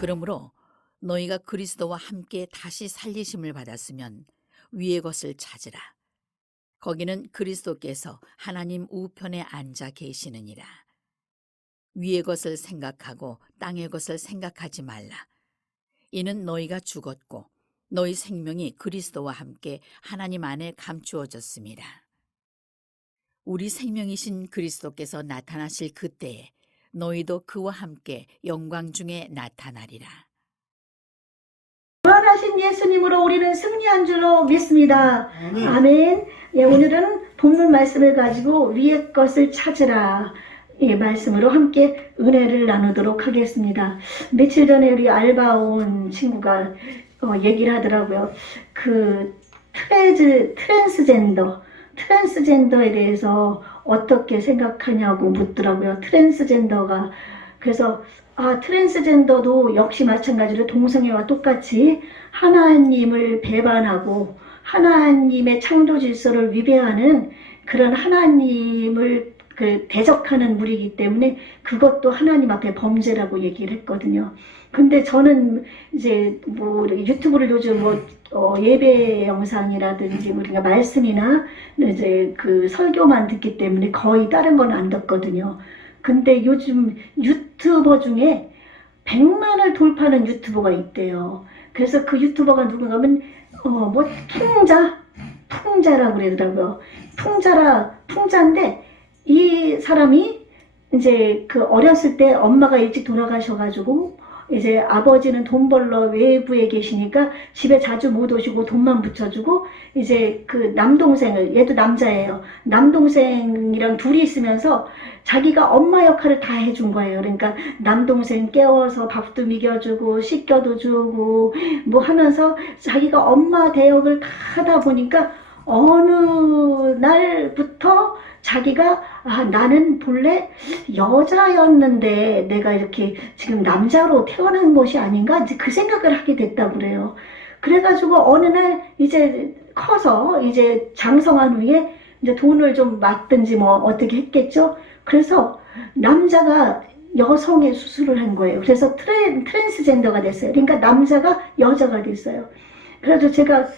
그러므로 너희가 그리스도와 함께 다시 살리심을 받았으면 위의 것을 찾으라. 거기는 그리스도께서 하나님 우편에 앉아 계시느니라. 위의 것을 생각하고 땅의 것을 생각하지 말라. 이는 너희가 죽었고 너희 생명이 그리스도와 함께 하나님 안에 감추어졌습니다. 우리 생명이신 그리스도께서 나타나실 그때에 너희도 그와 함께 영광 중에 나타나리라. 부활하신 예수님으로 우리는 승리한 줄로 믿습니다. 아멘. 예, 오늘은 본문 말씀을 가지고 위의 것을 찾으라. 이 말씀으로 함께 은혜를 나누도록 하겠습니다. 며칠 전에 우리 알바 온 친구가 얘기를 하더라고요. 그 트랜스젠더에 대해서 어떻게 생각하냐고 묻더라고요. 트랜스젠더가. 그래서 트랜스젠더도 역시 마찬가지로 동성애와 똑같이 하나님을 배반하고 하나님의 창조 질서를 위배하는 그런 하나님을 대적하는 무리이기 때문에 그것도 하나님 앞에 범죄라고 얘기를 했거든요. 근데 저는 이제 뭐 유튜브를 요즘 예배 영상이라든지 우리가 말씀이나 이제 그 설교만 듣기 때문에 거의 다른 건 안 듣거든요. 근데 요즘 유튜버 중에 100만을 돌파하는 유튜버가 있대요. 그래서 그 유튜버가 누군가 하면 풍자라고 그러더라고요. 풍자인데 이 사람이 이제 그 어렸을 때 엄마가 일찍 돌아가셔가지고 이제 아버지는 돈 벌러 외부에 계시니까 집에 자주 못 오시고 돈만 붙여주고 이제 그 남동생을, 얘도 남자예요. 남동생이랑 둘이 있으면서 자기가 엄마 역할을 다 해준 거예요. 그러니까 남동생 깨워서 밥도 먹여주고 씻겨도 주고 뭐 하면서 자기가 엄마 대역을 다 하다 보니까 어느 날부터 자기가 나는 본래 여자였는데 내가 이렇게 지금 남자로 태어난 것이 아닌가 이제 그 생각을 하게 됐다고 그래요. 그래가지고 어느 날 이제 커서 이제 장성한 후에 이제 돈을 좀 맞든지 뭐 어떻게 했겠죠. 그래서 남자가 여성의 수술을 한 거예요. 그래서 트랜스젠더가 됐어요. 그러니까 남자가 여자가 됐어요. 그래서 제가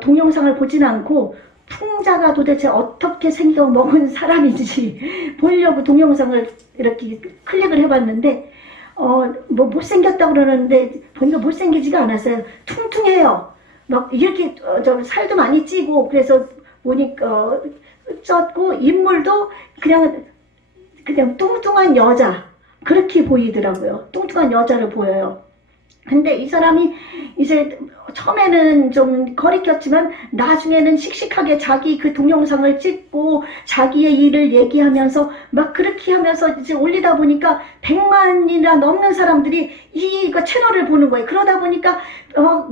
동영상을 보진 않고 풍자가 도대체 어떻게 생겨 먹은 사람인지 보려고 동영상을 이렇게 클릭을 해봤는데 뭐 못생겼다고 그러는데 보니까 못생기지가 않았어요. 퉁퉁해요. 막 이렇게 살도 많이 찌고 그래서 보니까 쪘고 인물도 그냥 뚱뚱한 여자 그렇게 보이더라고요. 뚱뚱한 여자로 보여요. 근데 이 사람이 이제 처음에는 좀 거리꼈지만 나중에는 씩씩하게 자기 그 동영상을 찍고 자기의 일을 얘기하면서 막 그렇게 하면서 이제 올리다 보니까 100만이나 넘는 사람들이 이거 채널을 보는 거예요. 그러다 보니까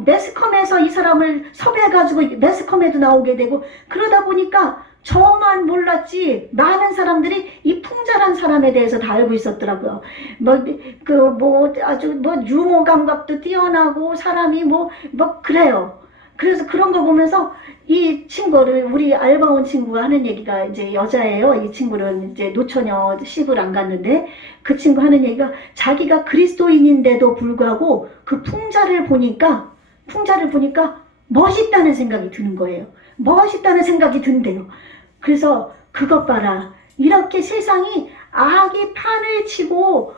매스컴에서 이 사람을 섭외해가지고 매스컴에도 나오게 되고 그러다 보니까 저만 몰랐지 많은 사람들이 이 풍자란 사람에 대해서 다 알고 있었더라고요. 아주 유머 감각도 뛰어나고 사람이 그래요. 그래서 그런 걸 보면서 이 친구를 우리 알바 온 친구가 하는 얘기가 이제 여자예요. 이 친구는 이제 노처녀 시집을 안 갔는데 그 친구 하는 얘기가 자기가 그리스도인인데도 불구하고 그 풍자를 보니까 멋있다는 생각이 드는 거예요. 멋있다는 생각이 든대요. 그래서 그것 봐라. 이렇게 세상이 악이 판을 치고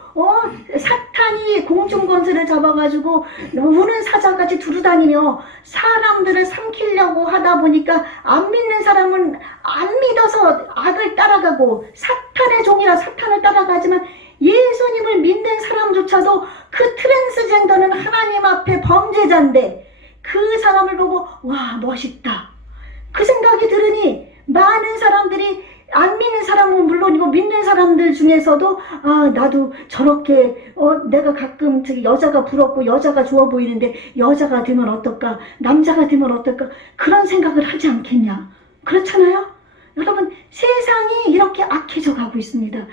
사탄이 공중권세를 잡아가지고 우는 사자같이 두루다니며 사람들을 삼키려고 하다 보니까 안 믿는 사람은 안 믿어서 악을 따라가고 사탄의 종이라 사탄을 따라가지만 예수님을 믿는 사람조차도 그 트랜스젠더는 하나님 앞에 범죄자인데 그 사람을 보고 와 멋있다. 그 생각이 들으니 많은 사람들이 안 믿는 사람은 물론이고 믿는 사람들 중에서도 나도 저렇게 내가 가끔 여자가 부럽고 여자가 좋아 보이는데 여자가 되면 어떨까 남자가 되면 어떨까 그런 생각을 하지 않겠냐. 그렇잖아요. 여러분 세상이 이렇게 악해져 가고 있습니다.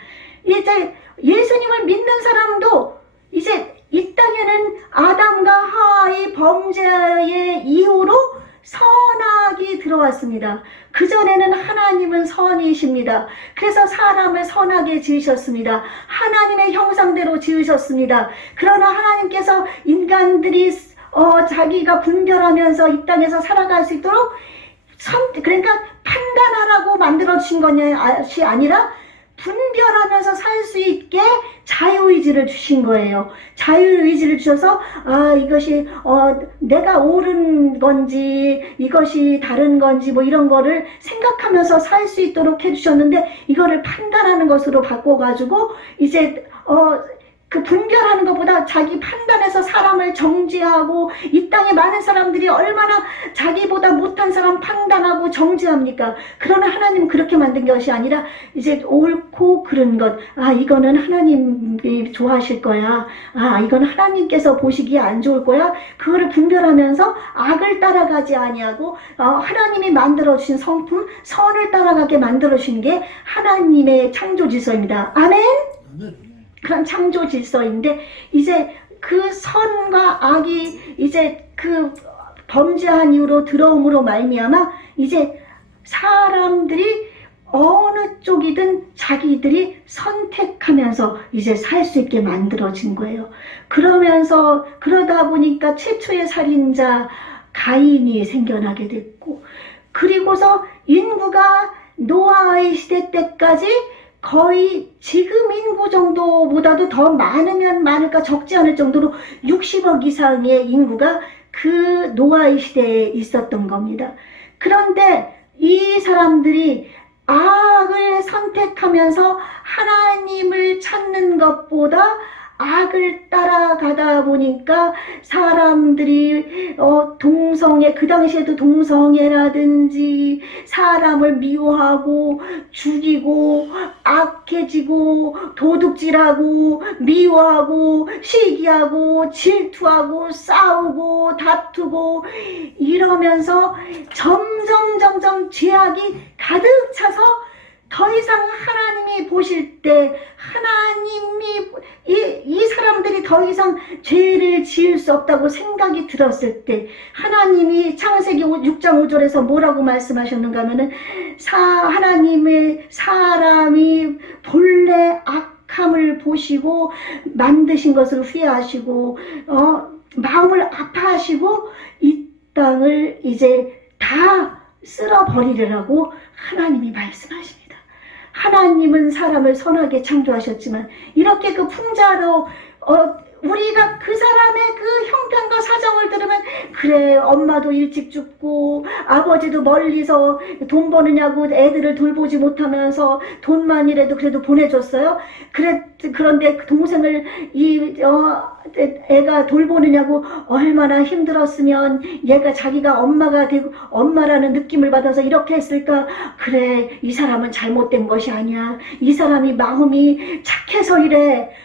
이제 예수님을 믿는 사람도 이제 이 땅에는 아담과 하와의 범죄의 이후로 선악이 들어왔습니다. 그전에는 하나님은 선이십니다. 그래서 사람을 선하게 지으셨습니다. 하나님의 형상대로 지으셨습니다. 그러나 하나님께서 인간들이 자기가 분별하면서 이 땅에서 살아갈 수 있도록 그러니까 판단하라고 만들어주신 것이 아니라 분별하면서 살 수 있게 자유의지를 주신 거예요. 자유의지를 주셔서 이것이 내가 옳은 건지 이것이 다른 건지 뭐 이런 거를 생각하면서 살 수 있도록 해주셨는데, 이거를 판단하는 것으로 바꿔가지고 이제 그 분별하는 것보다 자기 판단해서 사람을 정죄하고, 이 땅에 많은 사람들이 얼마나 자기보다 못한 사람 판단하고 정죄합니까? 그러나 하나님은 그렇게 만든 것이 아니라 이제 옳고 그른 것, 이거는 하나님이 좋아하실 거야, 이건 하나님께서 보시기에 안 좋을 거야, 그거를 분별하면서 악을 따라가지 아니하고 하나님이 만들어주신 성품 선을 따라가게 만들어주신 게 하나님의 창조 질서입니다. 아멘? 그런 창조 질서인데, 이제 그 선과 악이 이제 그 범죄한 이후로 들어옴으로 말미암아 이제 사람들이 어느 쪽이든 자기들이 선택하면서 이제 살 수 있게 만들어진 거예요. 그러다 보니까 최초의 살인자 가인이 생겨나게 됐고, 그리고서 인구가 노아의 시대 때까지 거의 지금 인구 정도보다도 더 많으면 많을까 적지 않을 정도로 60억 이상의 인구가 그 노아의 시대에 있었던 겁니다. 그런데 이 사람들이 악을 선택하면서 하나님을 찾는 것보다 악을 따라가다 보니까 사람들이 동성애, 그 당시에도 동성애라든지 사람을 미워하고 죽이고 악해지고 도둑질하고 미워하고 시기하고 질투하고 싸우고 다투고 이러면서 점점 죄악이 가득 차서 더 이상 하나님이 보실 때, 하나님이 이 사람들이 더 이상 죄를 지을 수 없다고 생각이 들었을 때, 하나님이 창세기 6장 5절에서 뭐라고 말씀하셨는가 하면은, 하나님의 사람이 본래 악함을 보시고 만드신 것을 후회하시고 마음을 아파하시고 이 땅을 이제 다 쓸어버리려고 하나님이 말씀하십니다. 하나님은 사람을 선하게 창조하셨지만 이렇게 그 풍자로 우리가 그 사람의 그 형편과 사정을 들으면, 그래, 엄마도 일찍 죽고 아버지도 멀리서 돈 버느냐고 애들을 돌보지 못하면서 돈만이라도 그래도 보내줬어요. 그런데 동생을 애가 돌보느냐고 얼마나 힘들었으면 얘가 자기가 엄마가 되고 엄마라는 느낌을 받아서 이렇게 했을까. 그래, 이 사람은 잘못된 것이 아니야, 이 사람이 마음이 착해서 이래.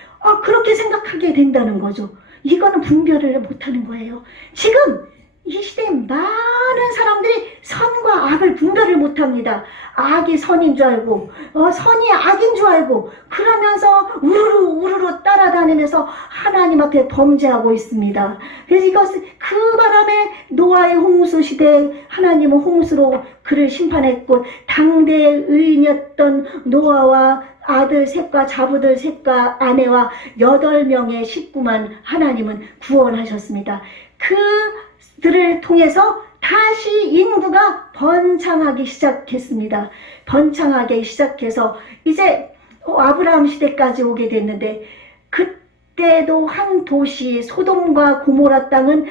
그렇게 생각하게 된다는 거죠. 이거는 분별을 못하는 거예요. 지금 이 시대에 많은 사람들이 선과 악을 분별을 못합니다. 악이 선인 줄 알고 선이 악인 줄 알고 그러면서 우르르 따라다니면서 하나님 앞에 범죄하고 있습니다. 그래서 그 바람에 노아의 홍수 시대에 하나님은 홍수로 그를 심판했고, 당대의 의인이었던 노아와 아들 셋과 자부들 셋과 아내와 8명의 식구만 하나님은 구원하셨습니다. 그들을 통해서 다시 인구가 번창하기 시작했습니다. 번창하기 시작해서 이제 아브라함 시대까지 오게 됐는데, 그때도 한 도시 소돔과 고모라 땅은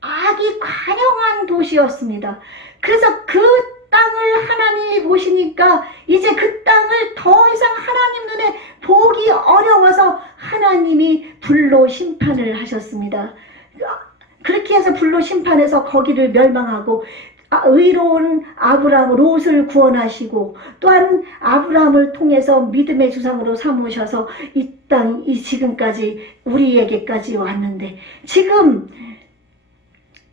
악이 관영한 도시였습니다. 그래서 그 땅을 하나님이 보시니까 이제 그 땅을 더 이상 하나님 눈에 보기 어려워서 하나님이 불로 심판을 하셨습니다. 그렇게 해서 불로 심판해서 거기를 멸망하고 의로운 아브라함 롯을 구원하시고, 또한 아브라함을 통해서 믿음의 주상으로 삼으셔서 이 땅이 지금까지 우리에게까지 왔는데, 지금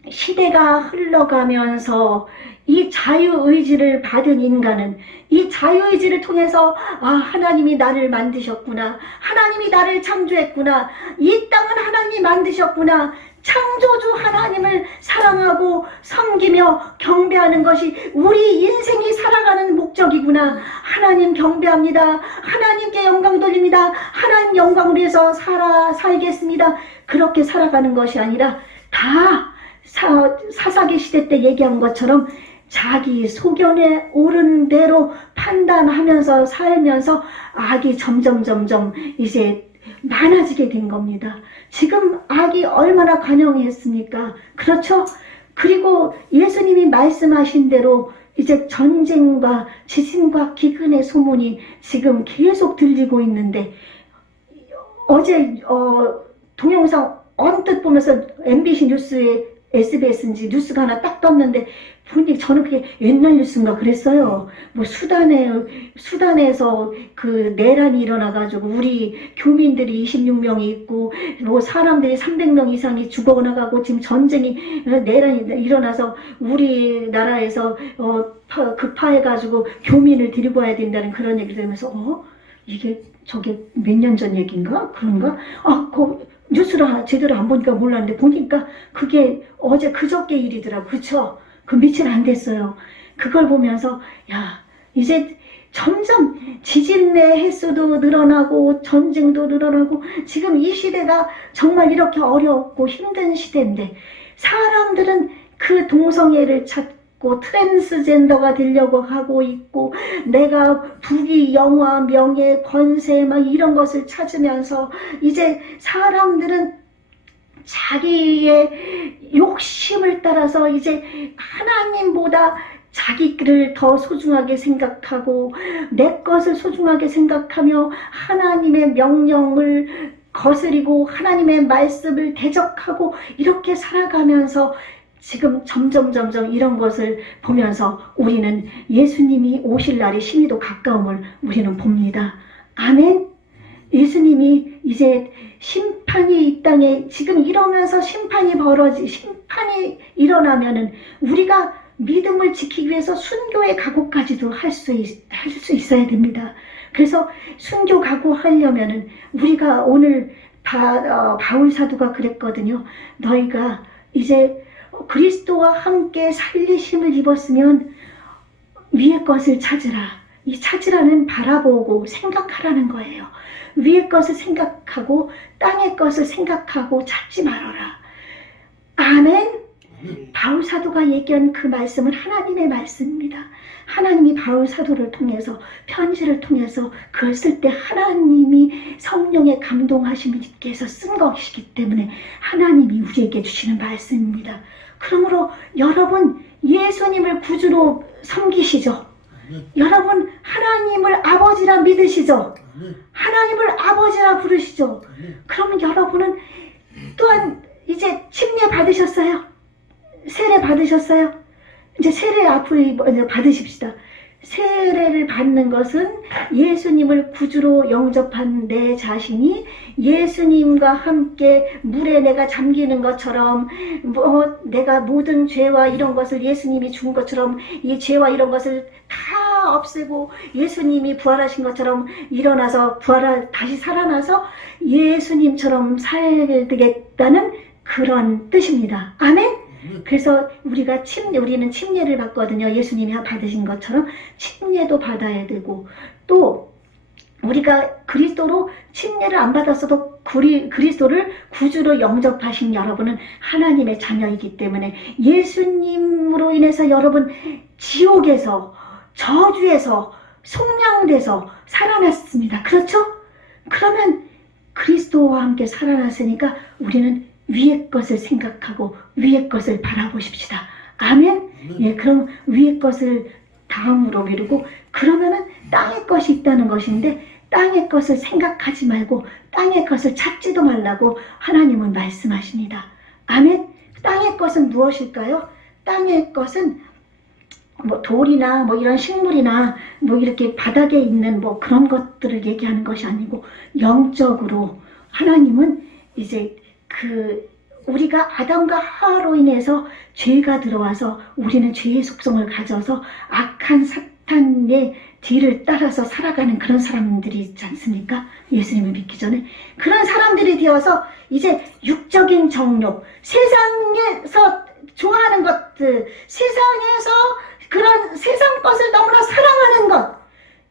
시대가 흘러가면서 이 자유의지를 받은 인간은 이 자유의지를 통해서 하나님이 나를 만드셨구나. 하나님이 나를 창조했구나. 이 땅은 하나님이 만드셨구나. 창조주 하나님을 사랑하고 섬기며 경배하는 것이 우리 인생이 살아가는 목적이구나. 하나님 경배합니다. 하나님께 영광 돌립니다. 하나님 영광을 위해서 살겠습니다. 그렇게 살아가는 것이 아니라 다 사사기 시대 때 얘기한 것처럼 자기 소견에 옳은 대로 판단하면서 살면서 악이 점점 이제 많아지게 된 겁니다. 지금 악이 얼마나 관영했습니까? 그렇죠? 그리고 예수님이 말씀하신 대로 이제 전쟁과 지진과 기근의 소문이 지금 계속 들리고 있는데, 어제 동영상 언뜻 보면서 MBC 뉴스에 SBS인지 뉴스가 하나 딱 떴는데 보니 저는 그게 옛날 뉴스인가 그랬어요. 뭐 수단에서 그 내란이 일어나가지고 우리 교민들이 26명이 있고 뭐 사람들이 300명 이상이 죽어나가고 지금 전쟁이 내란이 일어나서 우리나라에서 급파해가지고 교민을 데리고 와야 된다는 그런 얘기를 들으면서 이게 저게 몇 년 전 얘기인가 그런가? 뉴스를 제대로 안 보니까 몰랐는데 보니까 그게 어제 그저께 일이더라고. 그쵸? 그 며칠 안 됐어요. 그걸 보면서 이제 점점 지진의 횟수도 늘어나고 전쟁도 늘어나고 지금 이 시대가 정말 이렇게 어렵고 힘든 시대인데 사람들은 그 동성애를 찾고 트랜스젠더가 되려고 하고 있고 내가 부귀 영화 명예 권세 막 이런 것을 찾으면서 이제 사람들은 자기의 욕심을 따라서 이제 하나님보다 자기를 더 소중하게 생각하고 내 것을 소중하게 생각하며 하나님의 명령을 거스리고 하나님의 말씀을 대적하고 이렇게 살아가면서 지금 점점 이런 것을 보면서 우리는 예수님이 오실 날이 심히도 가까움을 우리는 봅니다. 아멘. 예수님이 이제 심판이 이 땅에 지금 이러면서 심판이 일어나면은 우리가 믿음을 지키기 위해서 순교의 각오까지도 할 수 있어야 됩니다. 그래서 순교 각오하려면은 우리가 오늘 바울 사도가 그랬거든요. 너희가 이제 그리스도와 함께 살리심을 입었으면 위의 것을 찾으라. 이 찾으라는 바라보고 생각하라는 거예요. 위의 것을 생각하고 땅의 것을 생각하고 찾지 말아라. 아멘. 바울 사도가 얘기한 그 말씀은 하나님의 말씀입니다. 하나님이 바울 사도를 통해서 편지를 통해서 그걸 쓸 때 하나님이 성령의 감동하심을 있게 해서 쓴 것이기 때문에 하나님이 우리에게 주시는 말씀입니다. 그러므로 여러분 예수님을 구주로 섬기시죠? 여러분 하나님을 아버지라 믿으시죠? 하나님을 아버지라 부르시죠? 그러면 여러분은 또한 이제 침례 받으셨어요? 세례 받으셨어요? 이제 세례 앞으로 받으십시다. 세례를 받는 것은 예수님을 구주로 영접한 내 자신이 예수님과 함께 물에 내가 잠기는 것처럼 내가 모든 죄와 이런 것을 예수님이 준 것처럼 이 죄와 이런 것을 다 없애고 예수님이 부활하신 것처럼 일어나서 다시 살아나서 예수님처럼 살겠다는 그런 뜻입니다. 아멘? 그래서 우리는 침례를 받거든요. 예수님이 받으신 것처럼 침례도 받아야 되고 또 우리가 그리스도로 침례를 안 받았어도 그리스도를 구주로 영접하신 여러분은 하나님의 자녀이기 때문에 예수님으로 인해서 여러분 지옥에서 저주에서 속량돼서 살아났습니다. 그렇죠? 그러면 그리스도와 함께 살아났으니까 우리는 위의 것을 생각하고 위의 것을 바라보십시다. 아멘? 예, 그럼 위의 것을 다음으로 미루고 그러면은 땅의 것이 있다는 것인데 땅의 것을 생각하지 말고 땅의 것을 찾지도 말라고 하나님은 말씀하십니다. 아멘? 땅의 것은 무엇일까요? 땅의 것은 뭐 돌이나 뭐 이런 식물이나 뭐 이렇게 바닥에 있는 뭐 그런 것들을 얘기하는 것이 아니고 영적으로 하나님은 이제 그 우리가 아담과 하와로 인해서 죄가 들어와서 우리는 죄의 속성을 가져서 악한 사탄의 뒤를 따라서 살아가는 그런 사람들이 있지 않습니까? 예수님을 믿기 전에 그런 사람들이 되어서 이제 육적인 정욕, 세상에서 좋아하는 것들, 세상에서 그런 세상 것을 너무나 사랑하는 것,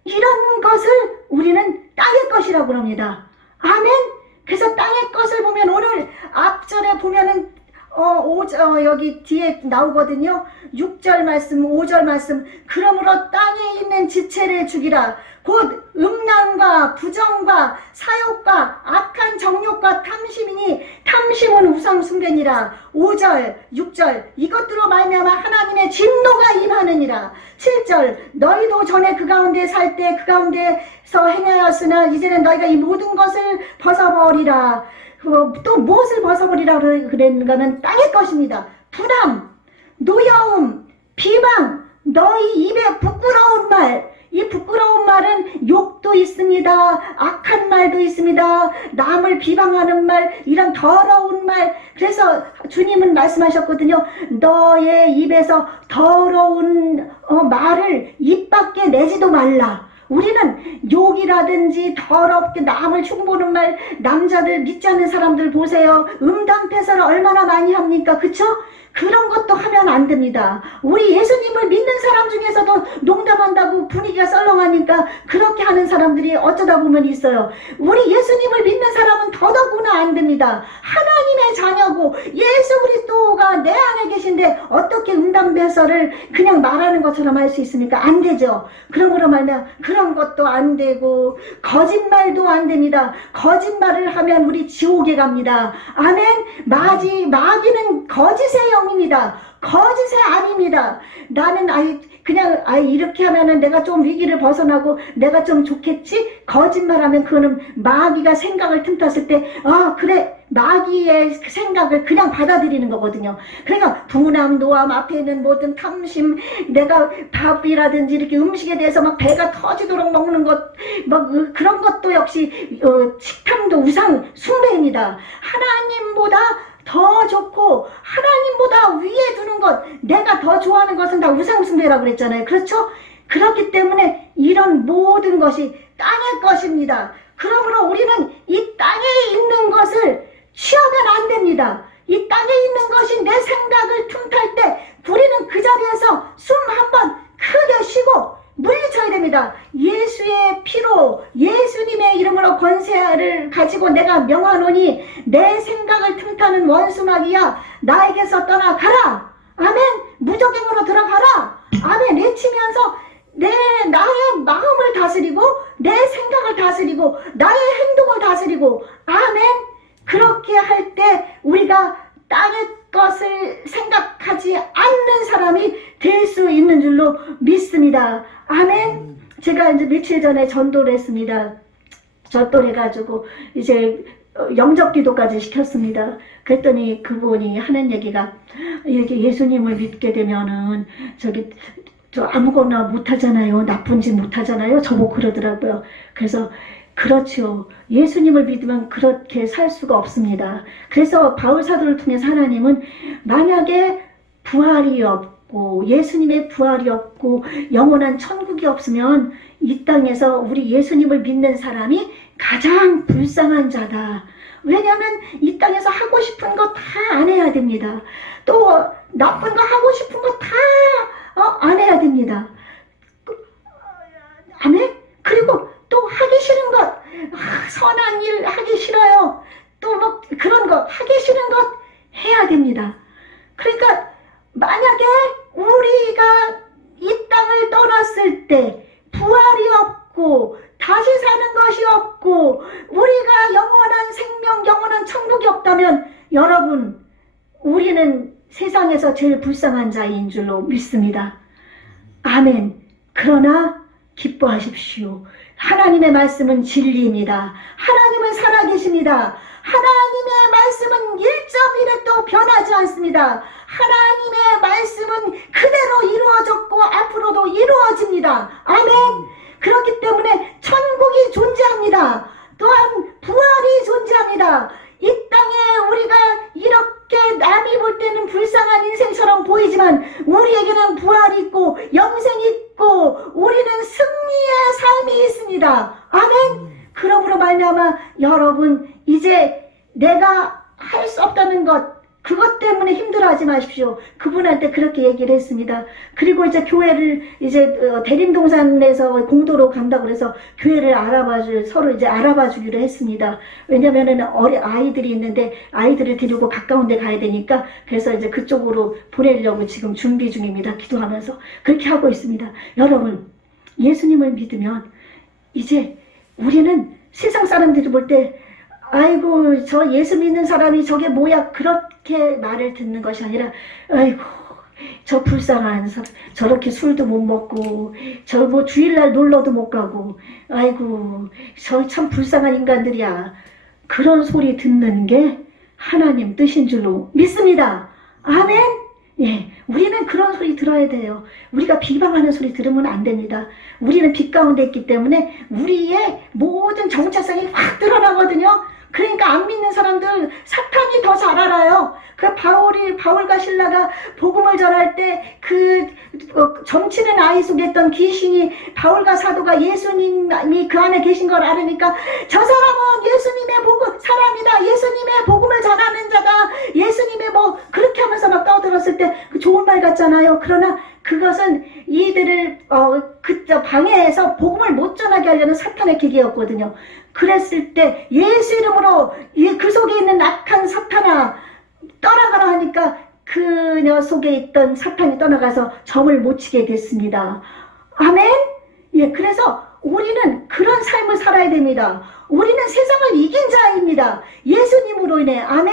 이런 것을 우리는 땅의 것이라고 합니다. 아멘. 그래서 땅의 것을 보면 오늘 앞절에 보면은 여기 뒤에 나오거든요. 6절 말씀, 5절 말씀. 그러므로 땅에 있는 지체를 죽이라. 곧 음란과 부정과 사욕과 악한 정욕과 탐심이니 탐심은 우상 숭배니라. 5절, 6절. 이것들로 말미암아 하나님의 진노가 임하느니라. 7절. 너희도 전에 그 가운데 살 때 그 가운데서 행하였으나 이제는 너희가 이 모든 것을 벗어버리라. 또 무엇을 벗어버리라 그랬는가는 땅의 것입니다. 불함, 노여움, 비방, 너희 입에 부끄러운 말. 이 부끄러운 말은 욕도 있습니다. 악한 말도 있습니다. 남을 비방하는 말, 이런 더러운 말. 그래서 주님은 말씀하셨거든요. 너의 입에서 더러운 말을 입 밖에 내지도 말라. 우리는 욕이라든지 더럽게 남을 흉보는 말, 남자들 믿지 않는 사람들 보세요. 음담패설을 얼마나 많이 합니까? 그쵸? 그런 것도 하면 안 됩니다. 우리 예수님을 믿는 사람 중에서도 농담한다고 분위기가 썰렁하니까 그렇게 하는 사람들이 어쩌다 보면 있어요. 우리 예수님을 믿는 사람은 더더구나 안 됩니다. 하나님의 자녀고 예수 그리스도가 내 안에 계신데 어떻게 음담패설을 그냥 말하는 것처럼 할 수 있습니까? 안 되죠. 그러므로 말면 그런 것도 안 되고 거짓말도 안 됩니다. 거짓말을 하면 우리 지옥에 갑니다. 아멘. 마귀는 거짓의 영입니다. 거짓의 아닙니다. 나는 그냥 이렇게 하면은 내가 좀 위기를 벗어나고 내가 좀 좋겠지? 거짓말하면 그거는 마귀가 생각을 틈탔을 때 그래, 마귀의 생각을 그냥 받아들이는 거거든요. 그러니까 분함, 노함, 앞에 있는 모든 탐심, 내가 밥이라든지 이렇게 음식에 대해서 막 배가 터지도록 먹는 것, 그런 것도 역시 식탐도 우상 숭배입니다. 하나님보다 더 좋고 하나님보다 위에 두는 것, 내가 더 좋아하는 것은 다 우상숭배라고 그랬잖아요. 그렇죠? 그렇기 때문에 이런 모든 것이 땅의 것입니다. 그러므로 우리는 이 땅에 있는 것을 취하면 안 됩니다. 이 땅에 있는 것이 내 생각을 틈탈 때 우리는 그 자리에서 숨 한번 크게 쉬고 물리쳐야 됩니다. 예수의 피로 예수님의 이름으로 권세를 가지고 내가 명하노니 내 생각을 틈타는 원수마귀야 나에게서 떠나가라. 아멘. 무적행으로 들어가라. 아멘. 외치면서 나의 마음을 다스리고 내 생각을 다스리고 나의 행동을 다스리고 아멘. 그렇게 할 때 우리가 땅의 것을 생각하지 않는 사람이 될 수 있는 줄로 믿습니다. 아멘. 제가 이제 며칠 전에 전도를 했습니다. 전도를 해가지고 이제 영접 기도까지 시켰습니다. 그랬더니 그분이 하는 얘기가 이렇게 예수님을 믿게 되면은 저 아무거나 못하잖아요. 나쁜 짓 못하잖아요. 저보고 그러더라고요. 그래서 그렇죠. 예수님을 믿으면 그렇게 살 수가 없습니다. 그래서 바울사도를 통해서 하나님은 만약에 부활이 없고 예수님의 부활이 없고 영원한 천국이 없으면 이 땅에서 우리 예수님을 믿는 사람이 가장 불쌍한 자다. 왜냐하면 이 땅에서 하고 싶은 거 다 안 해야 됩니다. 또 나쁜 거 하고 싶은 거 다 안 해야 됩니다. 아멘? 그리고 또 하기 싫은 것, 선한 일 하기 싫어요. 또 뭐 그런 거 하기 싫은 것 해야 됩니다. 그러니까 만약에 우리가 이 땅을 떠났을 때 부활이 없고 다시 사는 것이 없고 우리가 영원한 생명, 영원한 천국이 없다면 여러분, 우리는 세상에서 제일 불쌍한 자인 줄로 믿습니다. 아멘. 그러나 기뻐하십시오. 하나님의 말씀은 진리입니다. 하나님은 살아계십니다. 하나님의 말씀은 1.1도 변하지 않습니다. 하나님의 말씀은 그대로 이루어졌고 앞으로도 이루어집니다. 아멘. 그렇기 때문에 천국이 존재합니다. 또한 부활이 존재합니다. 이 땅에 우리가 이렇게 그렇게 남이 볼 때는 불쌍한 인생처럼 보이지만 우리에게는 부활이 있고 영생이 있고 우리는 승리의 삶이 있습니다. 아멘. 그러므로 말미암아 여러분 이제 내가 할 수 없다는 것 그것 때문에 힘들어하지 마십시오. 그분한테 그렇게 얘기를 했습니다. 그리고 이제 교회를 이제 대림동산에서 공도로 간다고 그래서 교회를 서로 이제 알아봐 주기로 했습니다. 왜냐면은 아이들이 있는데 아이들을 데리고 가까운 데 가야 되니까 그래서 이제 그쪽으로 보내려고 지금 준비 중입니다. 기도하면서 그렇게 하고 있습니다. 여러분 예수님을 믿으면 이제 우리는 세상 사람들이 볼 때 아이고 저 예수 믿는 사람이 저게 뭐야 그렇게 말을 듣는 것이 아니라 아이고 저 불쌍한 사람 저렇게 술도 못 먹고 저 뭐 주일날 놀러도 못 가고 아이고 저 참 불쌍한 인간들이야 그런 소리 듣는 게 하나님 뜻인 줄로 믿습니다. 아멘. 예, 우리는 그런 소리 들어야 돼요. 우리가 비방하는 소리 들으면 안 됩니다. 우리는 빛 가운데 있기 때문에 우리의 모든 정체성이 확 드러나거든요. 그러니까 안 믿는 사람들 사탄이 더 잘 알아요. 그 바울과 실라가 복음을 전할 때 그 점치는 아이 속에 있던 귀신이 바울과 사도가 예수님이 그 안에 계신 걸 알으니까 저 사람은 예수님의 사람이다. 예수님의 복음을 전하는 자다. 예수님의 뭐 그렇게 하면서 막 떠들었을 때 그 좋은 말 같잖아요. 그러나 그것은 이들을 방해해서 복음을 못 전하게 하려는 사탄의 계기였거든요. 그랬을 때 예수 이름으로 그 속에 있는 악한 사탄아 떠나가라 하니까 그녀 속에 있던 사탄이 떠나가서 점을 못 치게 됐습니다. 아멘. 예, 그래서 우리는 그런 삶을 살아야 됩니다. 우리는 세상을 이긴 자입니다. 예수님으로 인해. 아멘.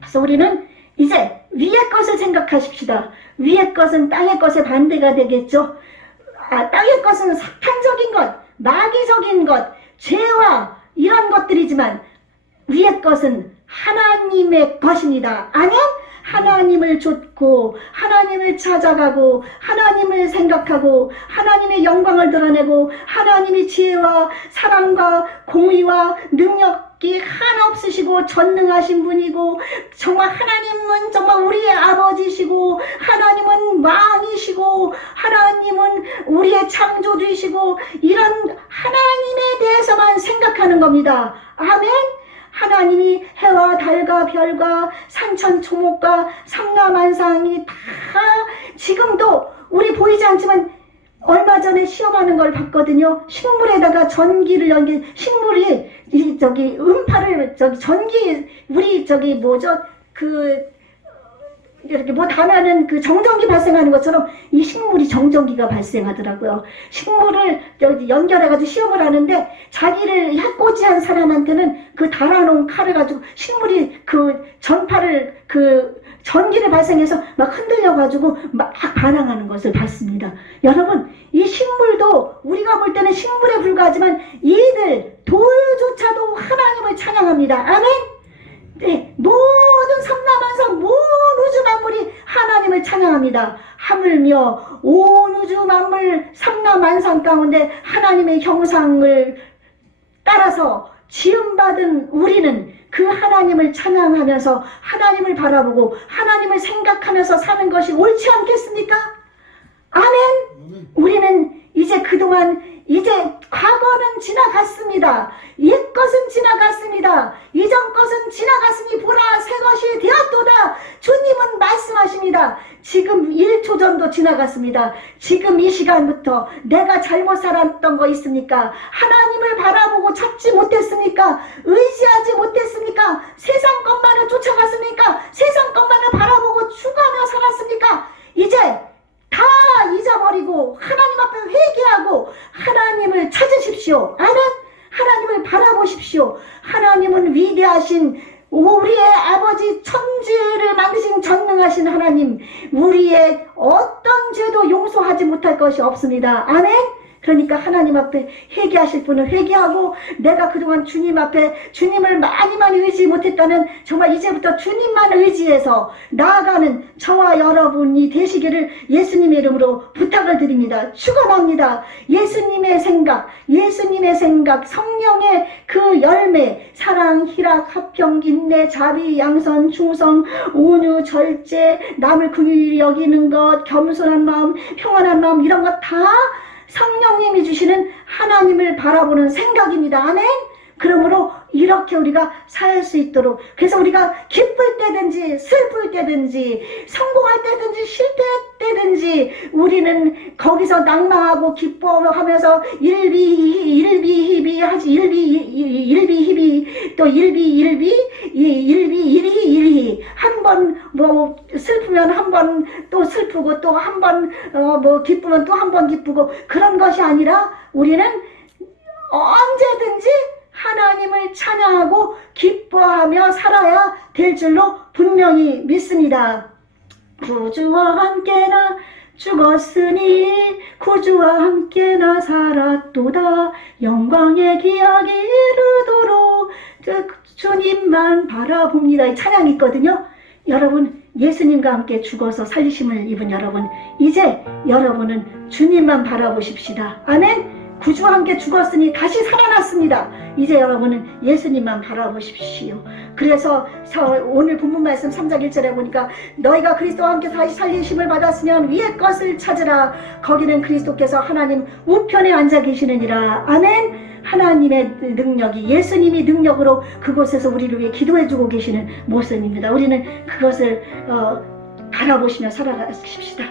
그래서 우리는 이제 위의 것을 생각하십시다. 위의 것은 땅의 것에 반대가 되겠죠. 땅의 것은 사탄적인 것, 마귀적인 것, 죄와 이런 것들이지만 위의 것은 하나님의 것입니다. 아멘? 하나님을 좇고 하나님을 찾아가고 하나님을 생각하고 하나님의 영광을 드러내고 하나님의 지혜와 사랑과 공의와 능력이 한없으시고 전능하신 분이고 정말 하나님은 정말 우리의 아버지시고 하나님은 왕이시고 하나님은 우리의 창조주이시고 이런 하나님에 대해서만 생각하는 겁니다. 아멘. 하나님이 해와 달과 별과 산천초목과 삼라만상이 다 지금도 우리 보이지 않지만 얼마 전에 시험하는 걸 봤거든요. 식물에다가 전기를 식물이 음파를 전기 우리 이렇게 뭐 하면은 그 정전기 발생하는 것처럼 이 식물이 정전기가 발생하더라고요. 식물을 연결해가지고 시험을 하는데 자기를 해코지한 사람한테는 그 달아놓은 칼을 가지고 식물이 그 전파를 전기를 발생해서 막 흔들려가지고 막 반항하는 것을 봤습니다. 여러분 이 식물도 우리가 볼 때는 식물에 불과하지만 이들 돌조차도 하나님을 찬양합니다. 아멘. 네, 모든 삼라만상 모든 우주 만물이 하나님을 찬양합니다. 하물며 온 우주 만물 삼라만상 가운데 하나님의 형상을 따라서 지음받은 우리는 그 하나님을 찬양하면서 하나님을 바라보고 하나님을 생각하면서 사는 것이 옳지 않겠습니까? 아멘. 우리는 이제 그동안 이제 과거는 지나갔습니다. 옛 것은 지나갔습니다. 이전 것은 지나갔으니 보라 새 것이 되었도다. 주님은 말씀하십니다. 지금 1초 전도 지나갔습니다. 지금 이 시간부터 내가 잘못 살았던 거 있습니까? 하나님을 바라보고 찾지 못했습니까? 의지하지 못했습니까? 세상 것만을 쫓아갔습니까? 세상 것만을 바라보고 죽어가며 살았습니까? 이제 다 잊어버리고 하나님 앞에 회개하고 하나님을 찾으십시오. 아멘. 하나님을 바라보십시오. 하나님은 위대하신 우리의 아버지 천지를 만드신 전능하신 하나님 우리의 어떤 죄도 용서하지 못할 것이 없습니다. 아멘. 그러니까 하나님 앞에 회개하실 분은 회개하고, 내가 그동안 주님 앞에 주님을 많이 의지 못했다면 정말 이제부터 주님만 의지해서 나아가는 저와 여러분이 되시기를 예수님의 이름으로 부탁을 드립니다. 축원합니다. 예수님의 생각, 성령의 그 열매, 사랑, 희락, 화평, 인내, 자비, 양선, 충성, 온유, 절제, 남을 긍휼히 여기는 것, 겸손한 마음, 평안한 마음, 이런 것 다 성령님이 주시는 하나님을 바라보는 생각입니다. 아멘. 그러므로 이렇게 우리가 살 수 있도록, 그래서 우리가 기쁠 때든지 슬플 때든지 성공할 때든지 실패할 때든지 우리는 거기서 낭망하고 기뻐하면서 일비희비 또 일희일희 한 번 뭐 슬프면 한 번 또 슬프고 또 한 번 뭐 기쁘면 또 한 번 기쁘고, 그런 것이 아니라 우리는 언제든지 하나님을 찬양하고 기뻐하며 살아야 될 줄로 분명히 믿습니다. 구주와 함께 나 죽었으니 구주와 함께 나 살았도다. 영광의 기약이 이르도록 주님만 바라봅니다. 이 찬양이 있거든요. 여러분, 예수님과 함께 죽어서 살리심을 입은 여러분, 이제 여러분은 주님만 바라보십시다. 아멘. 구주와 함께 죽었으니 다시 살아났습니다. 이제 여러분은 예수님만 바라보십시오. 그래서 오늘 본문 말씀 3장 1절에 보니까 너희가 그리스도와 함께 다시 살리심을 받았으면 위의 것을 찾으라. 거기는 그리스도께서 하나님 우편에 앉아 계시느니라. 아멘. 하나님의 능력이, 예수님이 능력으로 그곳에서 우리를 위해 기도해주고 계시는 모습입니다. 우리는 그것을 바라보시며 살아가십시다.